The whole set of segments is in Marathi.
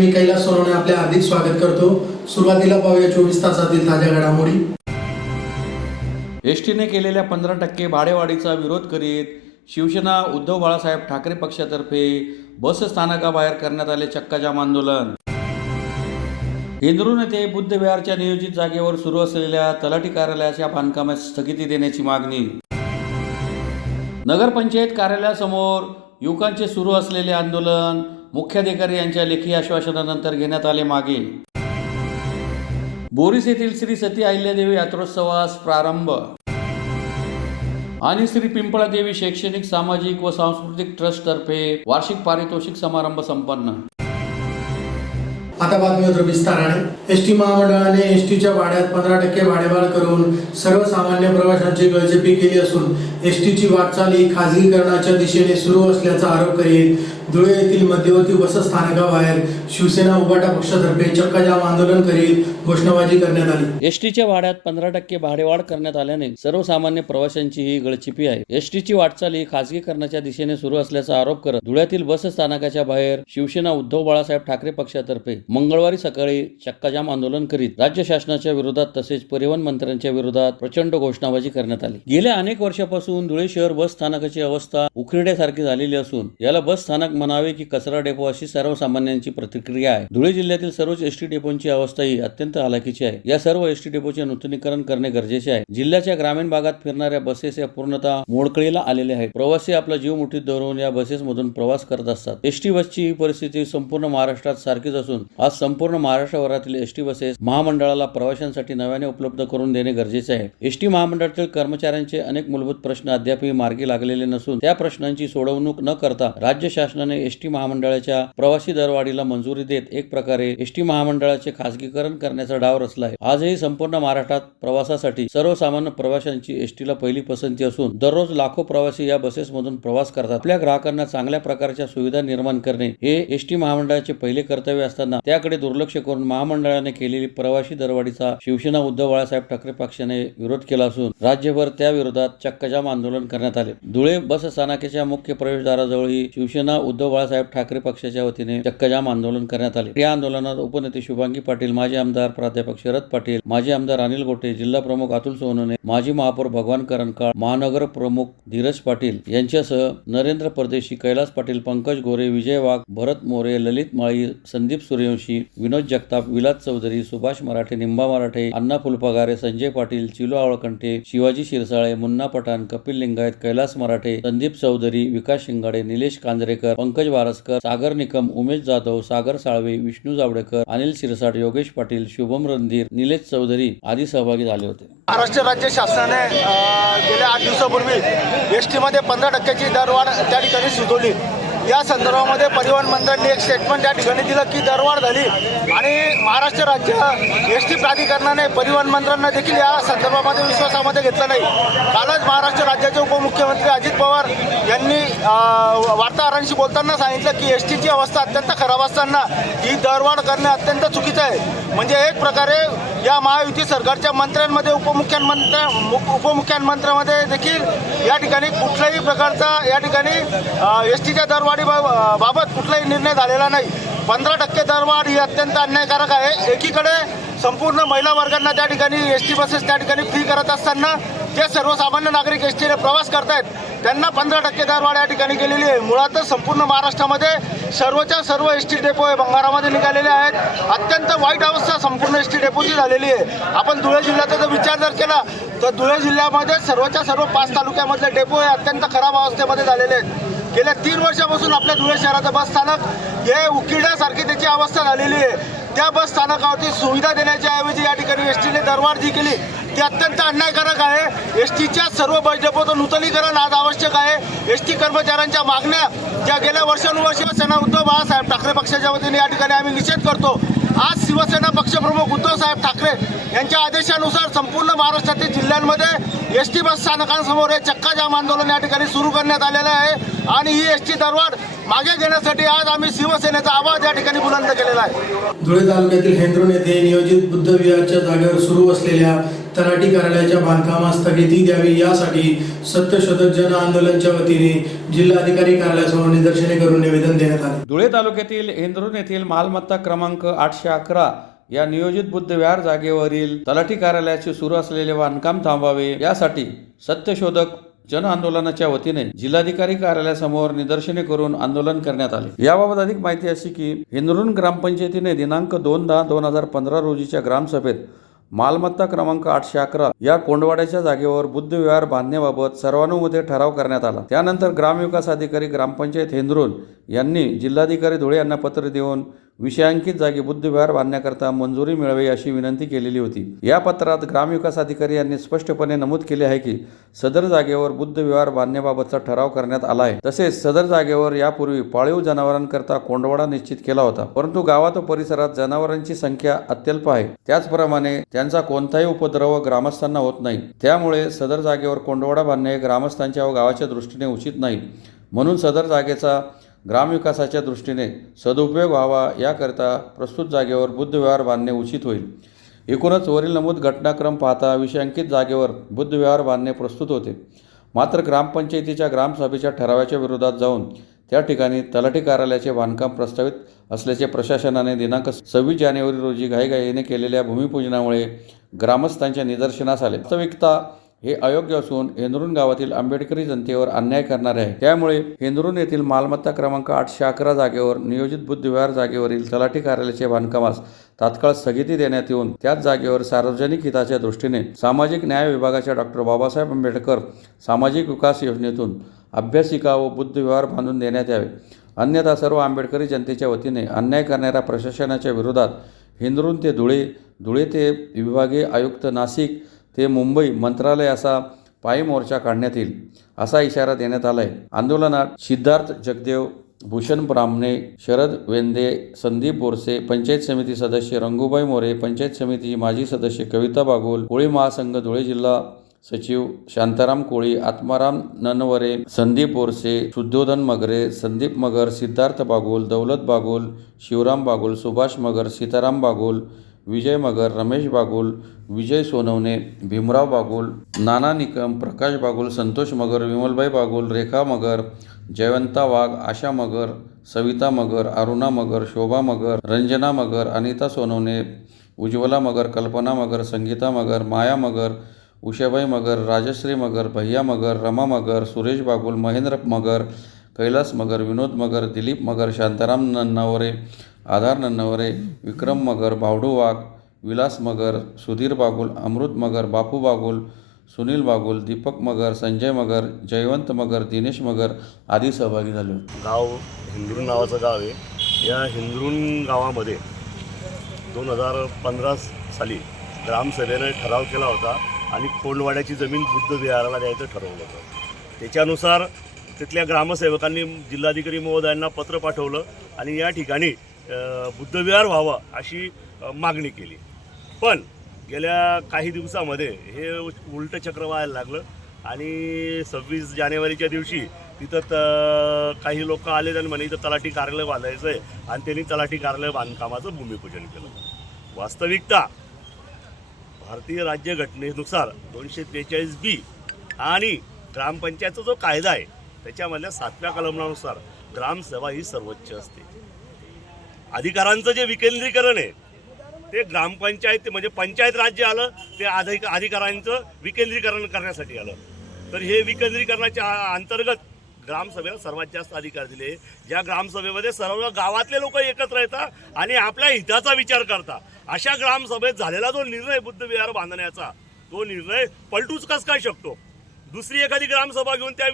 मी कैलास सोनवणे आपले हार्दिक स्वागत करतो। सुरुवातीला पाहूया 24 तासातील ताज्या घडामोडी। एसटीने केलेल्या 15% भाडेवाढीचा विरोध करीत शिवसेना उद्धव बाळासाहेब ठाकरे पक्षातर्फे बस स्थानकाबाहेर करण्यात आले चक्काजाम आंदोलन। इंद्रुन येथे बुद्ध विहारच्या नियोजित जागेवर सुरू असलेल्या तलाठी कार्यालयाच्या बांधकामास स्थगिती देण्याची मागणी। नगरपंचायत कार्यालयासमोर युवकांचे सुरू असलेले आंदोलन मुख्याधिकारी यांच्या लेखी आश्वासनानंतर घेण्यात आले मागे। बोरीस येथील श्री सती अहिल्यादेवी यात्रोत्सवास प्रारंभ आणि श्री पिंपळादेवी शैक्षणिक सामाजिक व सांस्कृतिक ट्रस्ट तर्फे वार्षिक पारितोषिक समारंभ संपन्न। आता बातमीपत्र विस्ताराने। एसटी महामंडळाने एसटीच्या भाड्यात 15% भाडेवाढ करून सर्वसामान्य प्रवाशांची गळचेपी केली असून एसटीची वाटचाल ही खाजगीकरणाच्या दिशेने सुरू असल्याचा आरोप करीत धुळे येथील मध्यवर्ती बस स्थानकाबाहेर शिवसेना उभाटा पक्षातर्फे चक्काजाम आंदोलन करीत घोषणाबाजी करण्यात आली। एसटीच्या भाड्यात 15% भाडेवाढ करण्यात आल्याने सर्वसामान्य प्रवाशांची ही गळचेपी आहे। एसटीची वाटचाल ही खाजगीकरणाच्या दिशेने सुरू असल्याचा आरोप करत धुळ्यातील बस स्थानकाच्या बाहेर शिवसेना उद्धव बाळासाहेब ठाकरे पक्षातर्फे मंगळवारी सकाळी चक्काजाम आंदोलन करीत राज्य शासनाच्या विरोधात तसेच परिवहन मंत्र्यांच्या विरोधात प्रचंड घोषणाबाजी करण्यात आली। गेल्या अनेक वर्षापासून धुळे शहर बस स्थानकाची अवस्था उखरड्यासारखी झालेली असून याला बस स्थानक म्हणावे की कचरा डेपो अशी सर्वसामान्यांची प्रतिक्रिया आहे। धुळे जिल्ह्यातील सर्वच एसटी डेपोंची अवस्था ही अत्यंत हालाकीची आहे। या सर्व एसटी डेपोचे नूतनीकरण करणे गरजेचे आहे। जिल्ह्याच्या ग्रामीण भागात फिरणाऱ्या बसेस या पूर्णतः मोडकळीला आलेल्या आहेत। प्रवासी आपला जीव मुठीत धरून या बसेस मधून प्रवास करत असतात। एसटी बसची ही परिस्थिती संपूर्ण महाराष्ट्रात सारखीच असून आज संपूर्ण महाराष्ट्रभरातील एसटी बसेस महामंडळाला प्रवाशांसाठी नव्याने उपलब्ध करून देणे गरजेचे आहे। एसटी महामंडळातील कर्मचाऱ्यांचे अनेक मूलभूत प्रश्न अद्यापही मार्गी लागलेले नसून त्या प्रश्नांची सोडवणूक न करता राज्य शासनाने एसटी महामंडळाच्या प्रवासी दरवाढीला मंजुरी देत एक प्रकारे एसटी महामंडळाचे खासगीकरण करण्याचा डाव रचला आहे। आजही संपूर्ण महाराष्ट्रात प्रवासासाठी सर्वसामान्य प्रवाशांची एसटीला पहिली पसंती असून दररोज लाखो प्रवासी या बसेस मधून प्रवास करतात। आपल्या ग्राहकांना चांगल्या प्रकारच्या सुविधा निर्माण करणे हे एसटी महामंडळाचे पहिले कर्तव्य असताना त्याकडे दुर्लक्ष करून महामंडळाने केलेली प्रवासी दरवाढीचा शिवसेना उद्धव बाळासाहेब ठाकरे पक्षाने विरोध केला असून राज्यभर त्या विरोधात चक्काजाम आंदोलन करण्यात आले। धुळे बस स्थानकाच्या मुख्य प्रवेशद्वाराजवळही शिवसेना उद्धव बाळासाहेब ठाकरे पक्षाच्या वतीने चक्काजाम आंदोलन करण्यात आले। या आंदोलनात उपनेते शुभांगी पाटील, माजी आमदार प्राध्यापक शरद पाटील, माजी आमदार अनिल गोटे, जिल्हा प्रमुख अतुल सोनवणे, माजी महापौर भगवान करंजकाळ, महानगर प्रमुख धीरज पाटील यांच्यासह नरेंद्र परदेशी, कैलास पाटील, पंकज गोरे, विजय वाघ, भरत मोरे, ललित माळी, संदीप सूर्यवंशी, विनोद जगताप, विलास चौधरी, सुभाष मराठे, निंबा मराठे, अण्णा फुलपगारे, संजय पाटील, चिलू आवळकंटे, शिवाजी शिरसाळे, मुन्ना पठाण, कपिल लिंगायत, कैलास मराठे, संदीप चौधरी, विकास शिंगाडे, निलेश कांजरेकर, पंकज वारसकर, सागर निकम, उमेश जाधव, सागर साळवे, विष्णू जावडेकर, अनिल शिरसाट, योगेश पाटील, शुभम रणधीर, निलेश चौधरी आदी सहभागी झाले होते। महाराष्ट्र राज्य शासनाने गेल्या 8 दिवसापूर्वी एसटी मध्ये 15%ची दरवाढ त्या ठिकाणी सुचवली। या संदर्भामध्ये परिवहन मंत्र्यांनी एक स्टेटमेंट त्या ठिकाणी दिलं की दरवाढ झाली आणि महाराष्ट्र राज्य एसटी प्राधिकरणाने परिवहन मंत्र्यांना देखील या संदर्भामध्ये विश्वासामध्ये घेतलं नाही। कालच महाराष्ट्र राज्याचे उपमुख्यमंत्री अजित पवार यांनी वार्ताहरांशी बोलताना सांगितलं की एसटीची अवस्था अत्यंत खराब असताना ही दरवाढ करणे अत्यंत चुकीचं आहे। म्हणजे एक प्रकारे या महायुती सरकारच्या मंत्र्यांमध्ये उपमुख्यमंत्र्यांमध्ये देखील या ठिकाणी कुठल्याही प्रकारचा या ठिकाणी एसटीच्या दरवाढीबाबत कुठलाही निर्णय झालेला नाही। 15% दरवाढ ही अत्यंत अन्यायकारक आहे। एकीकडे संपूर्ण महिला वर्गांना त्या ठिकाणी एसटी बसेस त्या ठिकाणी फ्री करत असताना जे सर्वसामान्य नागरिक एसटीने प्रवास करतायत त्यांना 15% दरवाढ या ठिकाणी केलेली आहे। मुळातच संपूर्ण महाराष्ट्रामध्ये सर्वच्या सर्व एसटी डेपो हे भंगारामध्ये निघालेले आहेत। अत्यंत वाईट अवस्था संपूर्ण एसटी डेपोची झालेली आहे। आपण धुळे जिल्ह्याचा जर विचार जर केला तर धुळे जिल्ह्यामध्ये सर्वच्या सर्व 5 तालुक्यामधले डेपो हे अत्यंत खराब अवस्थेमध्ये झालेले आहेत। गेल्या 3 वर्षापासून आपल्या धुळे शहराचं बस स्थानक हे उकिरड्यासारखी त्याची अवस्था झालेली आहे। त्या बस स्थानकावरती सुविधा देण्याच्या ऐवजी या ठिकाणी एसटीने दरवाढ जी केली ती अत्यंत अन्यायकारक आहे। एसटीच्या सर्व बस डेपोचं नूतनीकरण आज आवश्यक आहे। एसटी कर्मचाऱ्यांच्या मागण्या ज्या गेल्या वर्षानुवर्ष शिवसेना उद्धव बाळासाहेब ठाकरे पक्षाच्या वतीने या ठिकाणी आम्ही निषेध करतो। आज शिवसेना पक्षप्रमुख उद्धवसाहेब ठाकरे यांच्या आदेशानुसार संपूर्ण महाराष्ट्रातील जिल्ह्यांमध्ये एसटी बस स्थानकांसमोर हे चक्काजाम आंदोलन या ठिकाणी सुरू करण्यात आलेलं आहे आणि ही एसटी दरवाढ मागे घेण्यासाठी आज आम्ही शिवसेनेचा आवाज या ठिकाणी बुलंद केलेला आहे। धुळे तालुक्यातील हेंद्रून येथे नियोजित बुद्ध विहारच्या जागेवर सुरू असलेल्या तलाठी कार्यालयाच्या बांधकामास स्थगिती द्यावी यासाठी सत्यशोधक जन आंदोलनच्या वतीने जिल्हाधिकारी कार्यालयासमोर निदर्शने करून निवेदन देण्यात आले। धुळे तालुक्यातील हेंद्रून येथील मालमत्ता क्रमांक 811 या नियोजित बुद्ध विहार जागेवरील तलाठी कार्यालयाचे सुरू असलेले बांधकाम थांबावे यासाठी सत्यशोधक जन आंदोलनाच्या वतीने जिल्हाधिकारी कार्यालयासमोर निदर्शने करून आंदोलन करण्यात आले। याबाबत अधिक माहिती अशी की हेंद्रून ग्रामपंचायतीने दिनांक 2/10/2015 रोजीच्या ग्रामसभेत मालमत्ता क्रमांक 811 या कोंडवाड्याच्या जागेवर बुद्ध विहार बांधण्याबाबत सर्वानुमते ठराव करण्यात आला। त्यानंतर ग्रामविकास अधिकारी ग्रामपंचायत हेंद्रून यांनी जिल्हाधिकारी धुळे यांना पत्र देऊन विषयांकित जागी बुद्ध विहार बांधण्याकरता मंजुरी मिळावी अशी विनंती केलेली होती। या पत्रात ग्रामविकास अधिकारी यांनी स्पष्टपणे नमूद केले आहे की सदर जागेवर बुद्ध विहार बांधण्याबाबतचा ठराव करण्यात आला आहे। तसेच सदर जागेवर यापूर्वी पाळीव जनावरांकरता कोंडवाडा निश्चित केला होता, परंतु गावात व परिसरात जनावरांची संख्या अत्यल्प आहे। त्याचप्रमाणे त्यांचा कोणताही उपद्रव ग्रामस्थांना होत नाही। त्यामुळे सदर जागेवर कोंडवाडा बांधणे ग्रामस्थांच्या व गावाच्या दृष्टीने उचित नाही, म्हणून सदर जागेचा ग्रामविकासाच्या दृष्टीने सदुपयोग व्हावा याकरता प्रस्तुत जागेवर बुद्ध विहार बांधणे उचित होईल। एकूणच वरील नमूद घटनाक्रम पाहता विषयांकित जागेवर बुद्ध विहार बांधणे प्रस्तुत होते, मात्र ग्रामपंचायतीच्या ग्रामसभेच्या ठरावाच्या विरोधात जाऊन त्या ठिकाणी तलाठी कार्यालयाचे बांधकाम प्रस्तावित असल्याचे प्रशासनाने दिनांक 26 जानेवारी रोजी घाईघाईने केलेल्या भूमिपूजनामुळे ग्रामस्थांच्या निदर्शनास आले। वास्तविकता हे अयोग्य असून हेंद्रून गावातील आंबेडकरी जनतेवर अन्याय करणारे आहे। त्यामुळे हेंद्रून येथील मालमत्ता क्रमांक 811 जागेवर नियोजित बुद्ध विहार जागेवरील तलाठी कार्यालयाचे बांधकामास तात्काळ स्थगिती देण्यात येऊन त्याच जागेवर सार्वजनिक हिताच्या दृष्टीने सामाजिक न्याय विभागाच्या डॉ. बाबासाहेब आंबेडकर सामाजिक विकास योजनेतून अभ्यासिका व बुद्ध विहार बांधून देण्यात यावे, अन्यथा सर्व आंबेडकरी जनतेच्या वतीने अन्याय करणाऱ्या प्रशासनाच्या विरोधात हेंद्रून ते धुळे, धुळे ते विभागीय आयुक्त नाशिक ते मुंबई मंत्रालय असा पायी मोर्चा काढण्यात येईल असा इशारा देण्यात आला आहे। आंदोलनात सिद्धार्थ जगदेव, भूषण ब्राह्मणे, शरद वेंदे, संदीप बोरसे, पंचायत समिती सदस्य रंगूबाई मोरे, पंचायत समितीची माजी सदस्य कविता बागोल, कोळी महासंघ धुळे जिल्हा सचिव शांताराम कोळी, आत्माराम ननवरे, संदीप बोरसे, शुद्धोधन मगरे, संदीप मगर, सिद्धार्थ बागोल, दौलत बागोल, शिवराम बागोल, सुभाष मगर, सीताराम बागोल, विजय मगर, रमेश बागोल, विजय सोनवणे, भीमराव बागोल, नाना निकम, प्रकाश बागोल, संतोष मगर, विमलबाई बागोल, रेखा मगर, जयवंता वाघ, आशा मगर, सविता मगर, अरुणा मगर, शोभा मगर, रंजना मगर, अनिता सोनवणे, उज्ज्वला मगर, कल्पना मगर, संगीता मगर, माया मगर, उषाबाई मगर, राजश्री मगर, भैया मगर, रमा मगर, सुरेश बागोल, महेंद्र मगर, कैलास मगर, विनोद मगर, दिलीप मगर, शांताराम नन्नावरे, आधार नन्नावरे, विक्रम मगर, बावडू वाघ, विलास मगर, सुधीर बागोल, अमृत मगर, बापू बागोल, सुनील बागोल, दीपक मगर, संजय मगर, जयवंत मगर, दिनेश मगर आदी सहभागी झाले होते। गाव हिंद्रून नावाचं गाव आहे। या हिंद्रून गावामध्ये 2015 साली ग्रामसभेने ठराव केला होता आणि कोंडवाड्याची जमीन बुद्ध विहाराला द्यायचं ठरवलं होतं। त्याच्यानुसार तिथल्या ग्रामसेवकांनी जिल्हाधिकारी महोदयांना पत्र पाठवलं आणि या ठिकाणी बुद्ध विहार व्हावं अशी मागणी केली। पण गेल्या काही दिवसामध्ये हे उलटं चक्र व्हायला लागलं आणि 26 जानेवारीच्या दिवशी तिथं काही लोक आले आणि म्हणे इथं तलाठी कार्यालय बांधायचं आहे आणि त्यांनी तलाठी कार्यालय बांधकामाचं भूमिपूजन केलं। वास्तविकता भारतीय राज्यघटनेनुसार 243B आणि ग्रामपंचायतचा जो कायदा आहे त्याच्यामधल्या 7व्या कलमानुसार ग्रामसभा ही सर्वोच्च असते। अधिकारांचं जे विकेंद्रीकरण आहे ते ग्रामपंचायत म्हणजे पंचायत राज्य आलं ते अधिकारांचं विकेंद्रीकरण करण्यासाठी आलं। तर हे विकेंद्रीकरणाच्या अंतर्गत ग्रामसभेला सर्वात जास्त अधिकार दिले। ज्या ग्रामसभेमध्ये सर्व गावातले लोक एकत्र येतात आणि आपल्या हिताचा विचार करतात, अशा ग्रामसभेत झालेला जो निर्णय बुद्ध विहार बांधण्याचा तो निर्णय पलटूच कस काय शकतो? दुसरी एखादी ग्रामसभा घेऊन त्या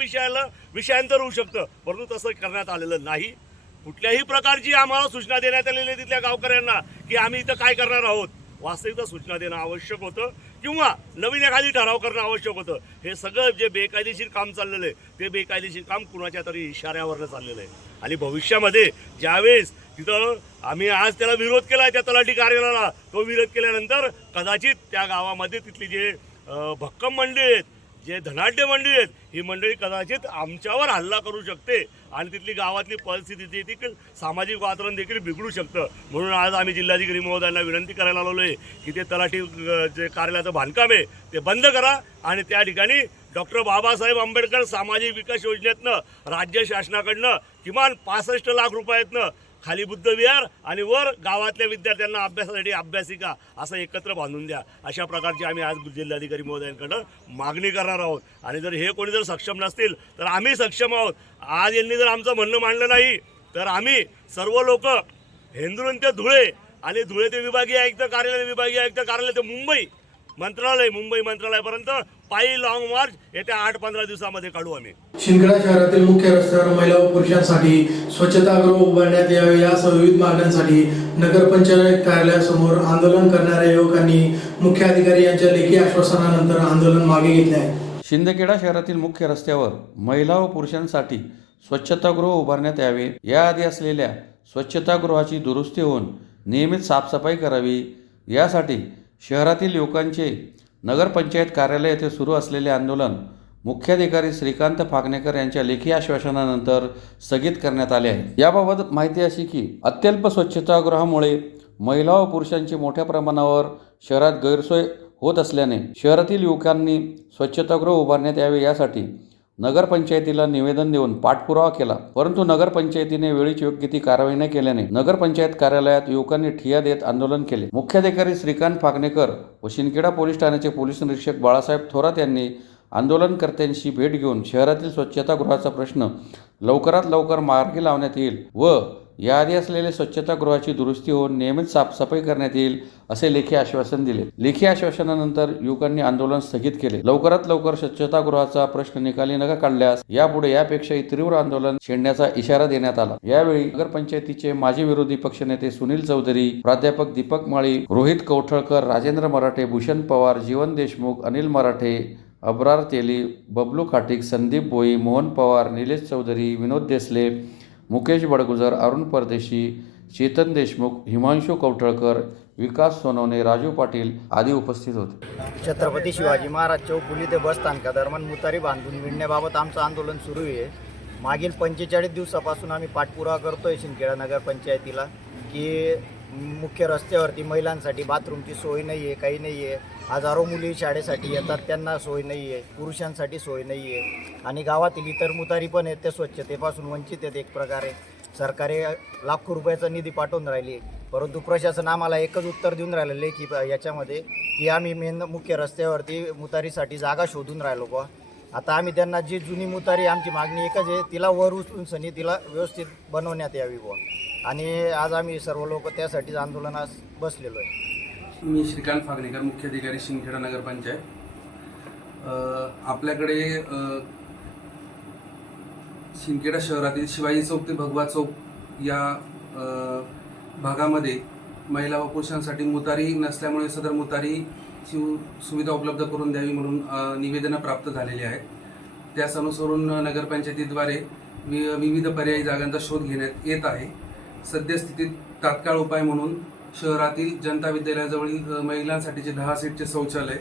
विषयांतर होऊ शकतं, परंतु तसं करण्यात आलेलं नाही। कुठल्याही प्रकारची आम्हाला सूचना देण्यात आलेली आहे तिथल्या गावकऱ्यांना की आम्ही इथं काय करणार आहोत, वास्तविकता सूचना देणं आवश्यक होतं किंवा नवीन एखादी ठराव करणं आवश्यक होतं। हे सगळं जे बेकायदेशीर काम चाललेलं आहे ते बेकायदेशीर काम कुणाच्या तरी इशाऱ्यावरनं चाललेलं आहे आणि भविष्यामध्ये ज्यावेळेस तिथं आम्ही आज त्याला विरोध केला त्या तलाठी कार्यालयाला, तो विरोध केल्यानंतर कदाचित त्या गावामध्ये तिथली जे भक्कम मंडळी आहेत, जे धनाढ्य मंडळी आहेत ही मंडळी कदाचित आमच्यावर हल्ला करू शकते आणि तिथली गावातली परिस्थिती देखील सामाजिक वातावरण देखील बिघडू शकतं. म्हणून आज आम्ही जिल्हाधिकारी महोदयांना विनंती करायला आलेलो आहे की ते तलाठी जे कार्यालयाचं बांधकाम आहे ते बंद करा आणि त्या ठिकाणी डॉक्टर बाबासाहेब आंबेडकर सामाजिक विकास योजनेतनं राज्य शासनाकडनं किमान 65 लाख रुपयातनं खाली बुद्ध विहार आणि वर गावातल्या विद्यार्थ्यांना अभ्यासासाठी अभ्यासिका असं एकत्र बांधून द्या. अशा प्रकारची आम्ही आज जिल्हाधिकारी महोदयांकडं मागणी करणार आहोत. आणि जर हे कोणी जर सक्षम नसतील तर आम्ही सक्षम आहोत. आज यांनी जर आमचं म्हणणं मांडलं नाही तर आम्ही सर्व लोक हेंदुरून ते धुळे आणि धुळे ते विभागीय आयुक्त कार्यालय ते मुंबई मंत्रालयापर्यंत पायी लॉंग मार्च येत्या 8-15 दिवसामध्ये काढू आम्ही. शिंदखेडा शहरातील मुख्य रस्त्यावर महिला व पुरुषांसाठी स्वच्छतागृह उभारण्यात यावे यासह विविध मागण्यांसाठी नगरपंचायत कार्यालयासमोर आंदोलन करणाऱ्या युवकांनी मुख्य अधिकारी यांच्या लेखी आश्वासनानंतर आंदोलन मागे घेतले आहे. शिंदखेडा शहरातील मुख्य रस्त्यावर महिला व पुरुषांसाठी स्वच्छतागृह उभारण्यात यावे, याआधी असलेल्या स्वच्छतागृहाची दुरुस्ती होऊन नियमित साफसफाई करावी, यासाठी शहरातील युवकांचे नगरपंचायत कार्यालय येथे सुरू असलेले आंदोलन मुख्याधिकारी श्रीकांत फाकणेकर यांच्या लेखी आश्वासनानंतर स्थगित करण्यात आले आहे. याबाबत माहिती अशी की अत्यल्प स्वच्छतागृहामुळे महिला व पुरुषांची मोठ्या प्रमाणावर शहरात गैरसोय होत असल्याने शहरातील युवकांनी स्वच्छतागृह उभारण्यात यावे यासाठी नगरपंचायतीला निवेदन देऊन पाठपुरावा केला, परंतु नगरपंचायतीने वेळीच योग्य ती कारवाई न केल्याने नगरपंचायत कार्यालयात युवकांनी ठिय्या देत आंदोलन केले. मुख्याधिकारी श्रीकांत फाकणेकर व शिंदखेडा पोलीस ठाण्याचे पोलीस निरीक्षक बाळासाहेब थोरात यांनी आंदोलनकर्त्यांशी भेट घेऊन शहरातील स्वच्छतागृहाचा प्रश्न लवकरात लवकर मार्गी लावण्यात येईल व याआधी असलेल्या स्वच्छतागृहाची दुरुस्ती होऊन नियमित साफसफाई करण्यात येईल असे लेखी आश्वासन दिले. लेखी आश्वासनानंतर युवकांनी आंदोलन स्थगित केले. लवकरात लवकर स्वच्छतागृहाचा प्रश्न निकाली न काढल्यास यापुढे यापेक्षाही तीव्र आंदोलन छेडण्याचा इशारा देण्यात आला. यावेळी नगरपंचायतीचे माजी विरोधी पक्षनेते सुनील चौधरी, प्राध्यापक दीपक माळी, रोहित कौठळकर, राजेंद्र मराठे, भूषण पवार, जीवन देशमुख, अनिल मराठे, अब्रार तेली, बबलू खाटीक, संदीप बोई, मोहन पवार, निलेश चौधरी, विनोद देसले, मुकेश बडगुजर, अरुण परदेशी, चेतन देशमुख, हिमांशू कौठळकर, विकास सोनवणे, राजू पाटील आदी उपस्थित होते. छत्रपती शिवाजी महाराज चौक पुली ते बस स्थानकादरम्यान मुतारी बांधून विणण्याबाबत आमचं आंदोलन सुरू आहे. मागील 45 दिवसापासून आम्ही पाठपुरावा करतोय शिंदखेडा नगरपंचायतीला की मुख्य रस्त्यावरती महिलांसाठी बाथरूमची सोय नाही आहे, काही नाही आहे. हजारो मुली शाळेसाठी येतात, त्यांना सोय नाही आहे, पुरुषांसाठी सोय नाही आहे आणि गावातील इतर मुतारी पण आहेत त्या स्वच्छतेपासून वंचित आहेत. एक प्रकारे सरकारी लाखो रुपयाचा निधी पाठवून राहिली, परंतु प्रशासन आम्हाला एकच उत्तर देऊन राहिलेलं आहे की याच्यामध्ये की आम्ही मेन मुख्य रस्त्यावरती मुतारीसाठी जागा शोधून राहिलो बा. आता आम्ही त्यांना जी जुनी मुतारी आमची मागणी एकच आहे, तिला वर उचलून सनी तिला व्यवस्थित बनवण्यात यावी बुवा. आणि आज आम्ही सर्व लोक त्यासाठीच आंदोलनास बसलेलो आहे. मी श्रीकांत फागणेकर, मुख्य अधिकारी शिंदखेडा नगरपंचायत. आपल्याकडे शिंदखेडा शहरातील शिवाजी चौक ते भगवा चौक या भागामध्ये महिला व पुरुषांसाठी मुतारी नसल्यामुळे सदर मुतारीची सुविधा उपलब्ध करून द्यावी म्हणून निवेदनं प्राप्त झालेली आहेत. त्यास अनुसरून नगरपंचायतीद्वारे विविध पर्यायी जागांचा शोध घेण्यात येत आहे. सद्यस्थितीत तात्काळ उपाय म्हणून शहरातील जनता विद्यालयाजवळील महिलांसाठीचे 10 सीटचे शौचालय,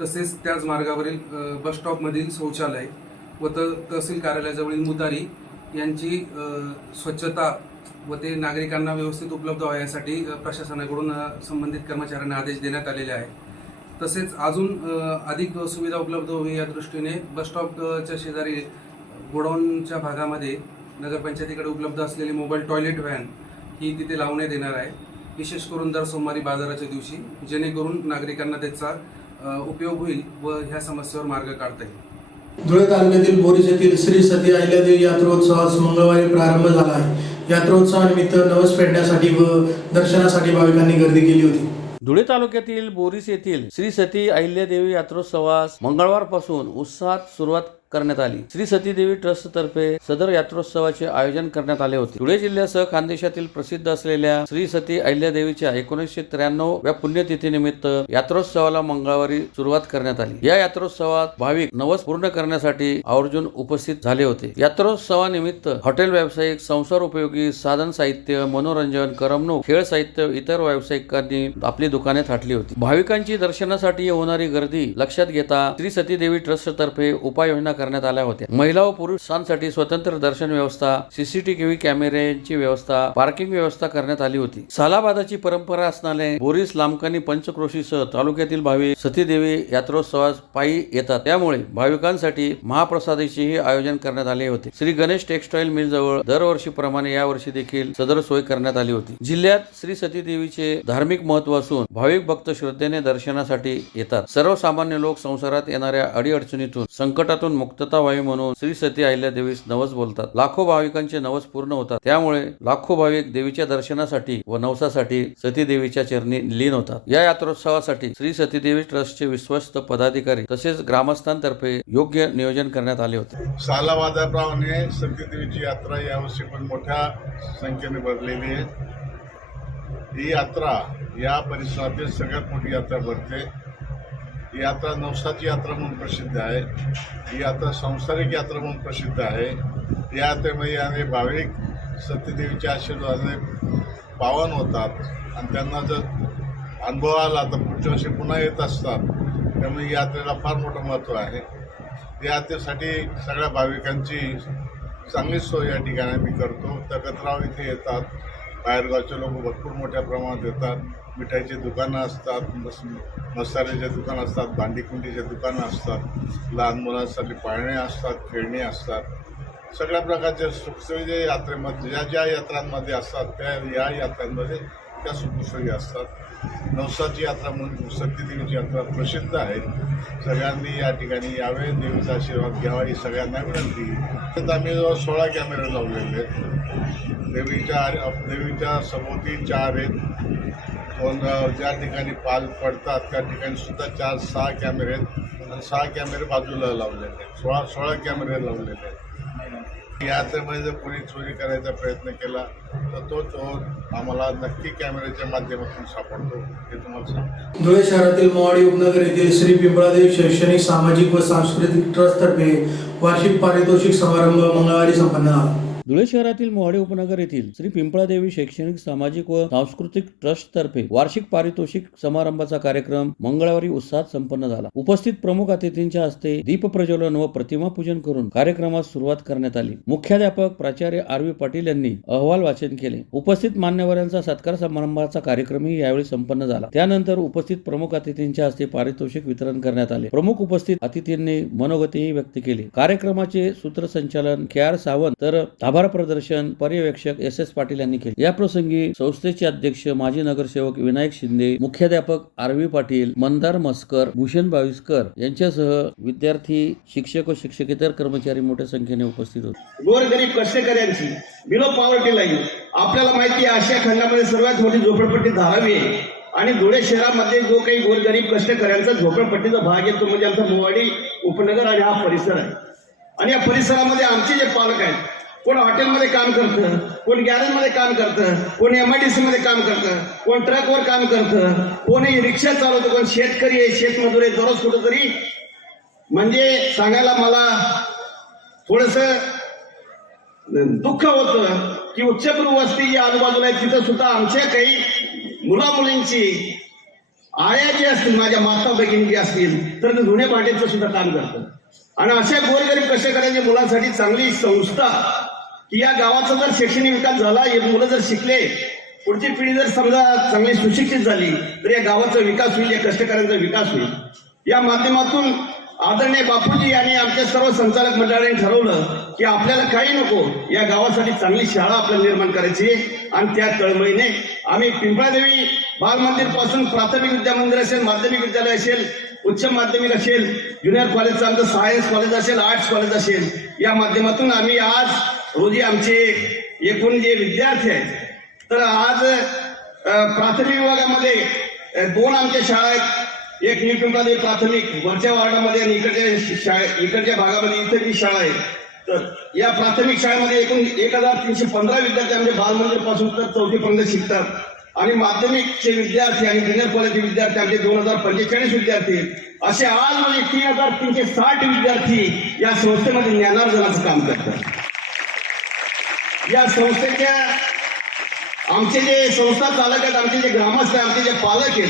तसेच त्याच मार्गावरील बसस्टॉपमधील शौचालय व तहसील कार्यालयाजवळील मुतारी यांची स्वच्छता व ते नागरिकांना व्यवस्थित उपलब्ध व्हावे यासाठी प्रशासनाकडून संबंधित कर्मचाऱ्यांना आदेश देण्यात आलेले आहेत. तसेच अजून अधिक सुविधा उपलब्ध व्हावी या दृष्टीने बसस्टॉपच्या शेजारी गोडाऊनच्या भागामध्ये नगरपंचायतीकडे उपलब्ध असलेली मोबाईल टॉयलेट व्हॅन ही तिथे लावण्यात येणार आहे, विशेष करून दर सोमवारी बाजाराच्या दिवशी, जेणेकरून नागरिकांना त्याचा उपयोग होईल व ह्या समस्येवर मार्ग काढता येईल. धुळे तालुक्यातील बोरीस येथील श्री सती अहिल्यादेवी यात्रोत्सवास मंगळवारी प्रारंभ झाला आहे. यात्रोत्सवानिमित्त नवस फेडण्यासाठी व दर्शनासाठी भाविकांनी गर्दी केली होती. धुळे तालुक्यातील बोरीस येथील श्री सती अहिल्यादेवी यात्रोत्सवास मंगळवारपासून उत्साहात सुरुवात करण्यात आली. श्री सतीदेवी ट्रस्ट तर्फे सदर यात्रोत्सवाचे आयोजन करण्यात आले होते. धुळे जिल्ह्यासह खानदेशातील प्रसिद्ध असलेल्या श्री सती अहिल्यादेवीच्या 1993व्या पुण्यतिथीनिमित्त यात्रोत्सवाला मंगळवारी सुरुवात करण्यात आली. या यात्रोत्सवात भाविक नवस पूर्ण करण्यासाठी आवर्जून उपस्थित झाले होते. यात्रोत्सवानिमित्त हॉटेल व्यावसायिक, संसार उपयोगी साधन साहित्य, मनोरंजन, करमणूक, खेळ साहित्य, इतर व्यावसायिकांनी आपली दुकाने थाटली होती. भाविकांची दर्शनासाठी होणारी गर्दी लक्षात घेता श्री सतीदेवी ट्रस्ट तर्फे उपाययोजना करण्यात आल्या होत्या. महिला व पुरुषांसाठी स्वतंत्र दर्शन व्यवस्था, सीसीटीव्ही कॅमेऱ्यांची व्यवस्था, पार्किंग व्यवस्था करण्यात आली होती. सालाबादाची परंपरा असणारे बोरीस, लामकानी, पंचक्रोशीसह तालुक्यातील भाविक सतीदेवी यात्रोत्सवास पायी येतात. त्यामुळे भाविकांसाठी महाप्रसादाचेही आयोजन करण्यात आले होते. श्री गणेश टेक्सटाईल मिल जवळ दरवर्षीप्रमाणे यावर्षी देखील सदर सोय करण्यात आली होती. जिल्ह्यात श्री सतीदेवीचे धार्मिक महत्त्व असून भाविक भक्त श्रद्धेने दर्शनासाठी येतात. सर्वसामान्य लोक संसारात येणाऱ्या अडीअडचणीतून, संकटातून मुक्तता व्हावी म्हणून श्री सती अहिल्यादेवीस नवस बोलतात. लाखो भाविकांचे नवस पूर्ण होतात. त्यामुळे लाखो भाविक देवीच्या दर्शनासाठी व नवसासाठी सतीदेवीच्या चरणी लीन होतात. या यात्रोत्सवासाठी श्री सतीदेवी ट्रस्टचे विश्वस्त पदाधिकारी तसेच ग्रामस्थांतर्फे योग्य नियोजन करण्यात आले होते. सालाबादाप्रमाणे सतीदेवीची यात्रा यावर्षी पण मोठ्या संख्येने भरलेली आहे. ही यात्रा या परिसरातील सगळ्यात मोठी यात्रा भरते. ही यात्रा नवसाची यात्रा म्हणून प्रसिद्ध आहे. ही यात्रा सांसारिक यात्रा म्हणून प्रसिद्ध आहे. या यात्रेमध्ये अनेक भाविक सतीदेवीच्या आशीर्वादाने पावन होतात आणि त्यांना जर अनुभव आला तर पुढच्या वर्षी पुन्हा येत असतात. त्यामुळे या यात्रेला फार मोठं महत्त्व आहे. या यात्रेसाठी सगळ्या भाविकांची चांगली सोय या ठिकाणी आम्ही करतो. तकतराव इथे येतात. बाहेरगावचे लोक भरपूर मोठ्या प्रमाणात येतात. मिठाईची दुकानं असतात, मसाल्याचे दुकानं असतात, भांडीकुंडीचे दुकानं असतात, लहान मुलांसाठी पाळणे असतात, खेळणी असतात. सगळ्या प्रकारच्या सुखसोयी यात्रेमध्ये ज्या यात्रांमध्ये असतात त्या या यात्रांमध्ये त्या सुखसोयी असतात. नवसाची यात्रा म्हणून सतीदेवीची यात्रा प्रसिद्ध आहे. सगळ्यांनी या ठिकाणी यावे, देवीचा आशीर्वाद घ्यावा ही सगळ्यांना विनंती. आम्ही 16 कॅमेरे लावलेले आहेत. देवीच्या सभोवती 4 आहेत. पण ज्या ठिकाणी पाल पडतात त्या ठिकाणी सुद्धा 4-6 कॅमेरे आहेत आणि 6 कॅमेरे बाजूला लावलेले आहेत. 16 कॅमेरे लावलेले आहेत. यात्रेमध्ये जर कोणी चोरी करायचा प्रयत्न केला तर तो चोर आम्हाला नक्की कॅमेऱ्याच्या माध्यमातून सापडतो हे तुम्हाला सांगतो. धुळे शहरातील मोवाडी उपनगर येथील श्री पिंपळादेवी शैक्षणिक, सामाजिक व सांस्कृतिक ट्रस्ट तर्फे वार्षिक पारितोषिक समारंभ मंगळवारी संपन्न झाला. धुळे शहरातील मोहाडी उपनगर येथील श्री पिंपळादेवी शैक्षणिक, सामाजिक व सांस्कृतिक ट्रस्ट तर्फे वार्षिक पारितोषिक समारंभाचा कार्यक्रम मंगळवारी उत्साहात संपन्न झाला. उपस्थित प्रमुख अतिथींच्या हस्ते दीप प्रज्वलन व प्रतिमा पूजन करून कार्यक्रमास सुरुवात करण्यात आली. मुख्याध्यापक प्राचार्य आर.व्ही. पाटील यांनी अहवाल वाचन केले. उपस्थित मान्यवरांचा सत्कार समारंभाचा कार्यक्रमही यावेळी संपन्न झाला. त्यानंतर उपस्थित प्रमुख अतिथींच्या हस्ते पारितोषिक वितरण करण्यात आले. प्रमुख उपस्थित अतिथींनी मनोगतही व्यक्त केली. कार्यक्रमाचे सूत्रसंचालन के.आर. सावंत तर आभार प्रदर्शन पर्यवेक्षक एस.एस. पाटील यांनी केले. या प्रसंगी संस्थेचे अध्यक्ष माजी नगरसेवक विनायक शिंदे, मुख्याध्यापक आर.व्ही. पाटील, मंदार मस्कर, भूषण बाविस्कर यांच्यासह विद्यार्थी, शिक्षक व शिक्षकेतर कर्मचारी मोठ्या संख्येने उपस्थित होते. गोरगरीब कष्टकऱ्यांची बिलो पॉवर्टी लाईन आपल्याला माहिती आहे आशिया खंडामध्ये सर्वात मोठी झोपडपट्टी धारावी आहे आणि धुळे शहरामध्ये जो काही गोरगरीब कष्टकऱ्यांचा झोपडपट्टीचा भाग येतो म्हणजे आमचा मोवाडी उपनगर आणि हा परिसर आहे. आणि या परिसरामध्ये आमचे जे पालक आहेत, कोण हॉटेलमध्ये काम करतं, कोण गॅरेजमध्ये काम करतं, कोण MIDC मध्ये काम करतं, कोण ट्रकवर काम करतं, कोणी रिक्षा चालवतं, कोण शेतकरी आहे, शेतमजूर आहे. दररोज कुठंतरी म्हणजे सांगायला मला थोडस दुःख होतं की उच्चभ्रू वस्ती जी आजूबाजूला आहे तिथं सुद्धा आमच्या काही मुलामुलींची आया जी असतील, माझ्या माता भगिनी जी असतील तर ते धुणे भांड्याचं सुद्धा काम करतं. आणि अशा गोरगरीब कष्टकऱ्यांच्या मुलांसाठी चांगली संस्था की या गावाचा जर शैक्षणिक विकास झाला, हे मुलं जर शिकले, पुढची पिढी जर समजा चांगली सुशिक्षित झाली तर या गावाचा विकास होईल, या कष्टकऱ्यांचा विकास होईल. या माध्यमातून आदरणीय बापूजी यांनी आमच्या सर्व संचालक मंडळाने ठरवलं की आपल्याला काही नको, या गावासाठी चांगली शाळा आपल्याला निर्माण करायची आहे. आणि त्या तळमळीने आम्ही पिंपळादेवी बालमंदिर पासून प्राथमिक विद्यामंदिर असेल, माध्यमिक विद्यालय असेल, उच्च माध्यमिक असेल, ज्युनियर कॉलेजचं आमचं सायन्स कॉलेज असेल, आर्ट्स कॉलेज असेल, या माध्यमातून आम्ही आज रोजी आमचे एकूण जे विद्यार्थी आहेत तर आज प्राथमिक विभागामध्ये 2 आमच्या शाळा आहेत, एक निळपिंपळादेवी प्राथमिक वरच्या वार्डामध्ये आणि इकडच्या भागामध्ये इतर जी शाळा आहे, तर या प्राथमिक शाळेमध्ये एकूण 1315 विद्यार्थी म्हणजे बालमंदिर पासून तर 4थी पर्यंत शिकतात आणि माध्यमिकचे विद्यार्थी आणि ज्युनियर कॉलेजचे विद्यार्थी आमचे 2045 विद्यार्थी, असे आज म्हणजे 3360 विद्यार्थी या संस्थेमध्ये ज्ञानार्जनाचं काम करतात. या संस्थेच्या आमचे जे संस्था चालक आहेत, आमचे जे ग्रामस्थ आहेत, आमचे जे पालक आहेत,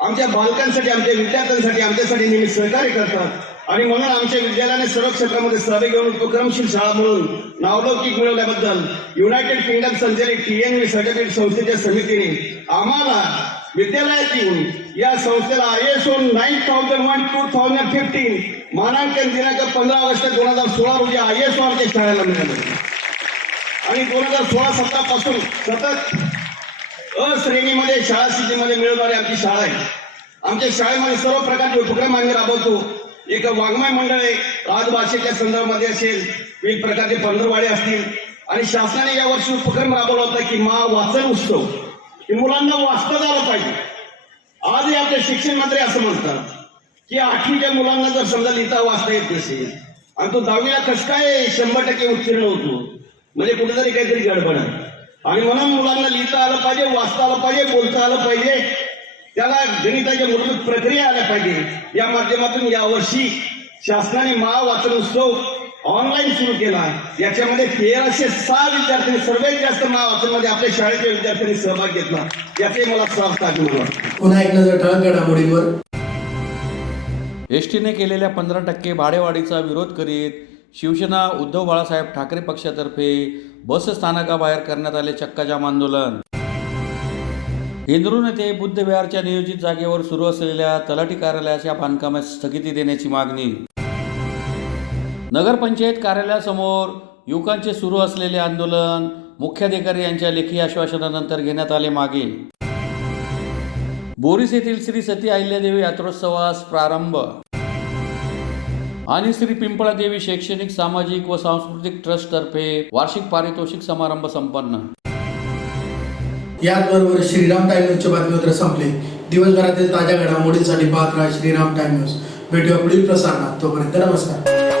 आमच्या बालकांसाठी, आमच्या विद्यार्थ्यांसाठी आमच्यासाठी नेहमी सहकार्य करतात आणि म्हणून आमच्या विद्यालयाने सर्व क्षेत्रामध्ये सहभागी घेऊन उपक्रमशील शाळा म्हणून नावलौकिक मिळवल्याबद्दल युनायटेड किंगडम संचालित TNV सर्टिफिकेट संस्थेच्या समितीने आम्हाला विद्यालयात येऊन या संस्थेला ISO 9001:2015 मानांकन दिनांक 15 ऑगस्ट 2016 रोजी ISO आमच्या शाळेला मिळालं आणि 2016-17 पासून सतत श्रेणीमध्ये शाळा स्थितीमध्ये मिळवणारी आमची शाळा आहे. आमच्या शाळेमध्ये सर्व प्रकारचे उपक्रम आम्ही राबवतो. एक वाङ्मय मंडळ आहे, राजभाषेच्या संदर्भामध्ये असेल, विविध प्रकारचे पंधरवाडे असतील आणि शासनाने यावर्षी उपक्रम राबवला होता की वाचन उत्सव, की मुलांना वाचता आलं पाहिजे. आजही आपले शिक्षण मंत्री असं म्हणतात की 8वीच्या मुलांना जर समजा लिहिता वाचता येत नसेल आणि तो 10वीला कसं काय 100% उत्तीर्ण होतो, म्हणजे कुठेतरी काहीतरी गडबड आहे. आणि म्हणून मुलांना लिहिता आलं पाहिजे, वाचता आलं पाहिजे, बोलता आलं पाहिजे, त्याला गणिताच्या मूलभूत प्रक्रिया आल्या पाहिजे. या माध्यमातून यावर्षी शासनाने वाचन उत्सव ऑनलाईन सुरू केला. याच्यामध्ये 1306 विद्यार्थ्यांनी, सर्वात जास्त वाचनमध्ये आपल्या शाळेच्या विद्यार्थ्यांनी सहभाग घेतला. याचे मला अभिमान वाटतो. पुन्हा एक नजर ठळक घडामोडींवर. एसटीने केलेल्या 15% भाडेवाढीचा विरोध करीत शिवसेना उद्धव बाळासाहेब ठाकरे पक्षातर्फे बस स्थानकाबाहेर करण्यात आले चक्काजाम आंदोलन. हिंद्रून येथे बुद्ध विहारच्या नियोजित जागेवर सुरू असलेल्या तलाठी कार्यालयाच्या बांधकामास स्थगिती देण्याची मागणी. नगरपंचायत कार्यालयासमोर युवकांचे सुरू असलेले आंदोलन मुख्याधिकारी यांच्या लेखी आश्वासनानंतर घेण्यात आले मागे. बोरीस येथील श्री सती अहिल्यादेवी यात्रोत्सवास प्रारंभ आणि श्री पिंपळादेवी शैक्षणिक, सामाजिक व सांस्कृतिक ट्रस्ट तर्फे वार्षिक पारितोषिक समारंभ संपन्न. याचबरोबर श्रीराम टाइम न्यूजचे बातमीपत्र संपले. दिवसभरातील ताज्या घडामोडींसाठी पाहत राहा श्रीराम टाइम न्यूज. भेटूया पुढील प्रसारणात. तोपर्यंत नमस्कार.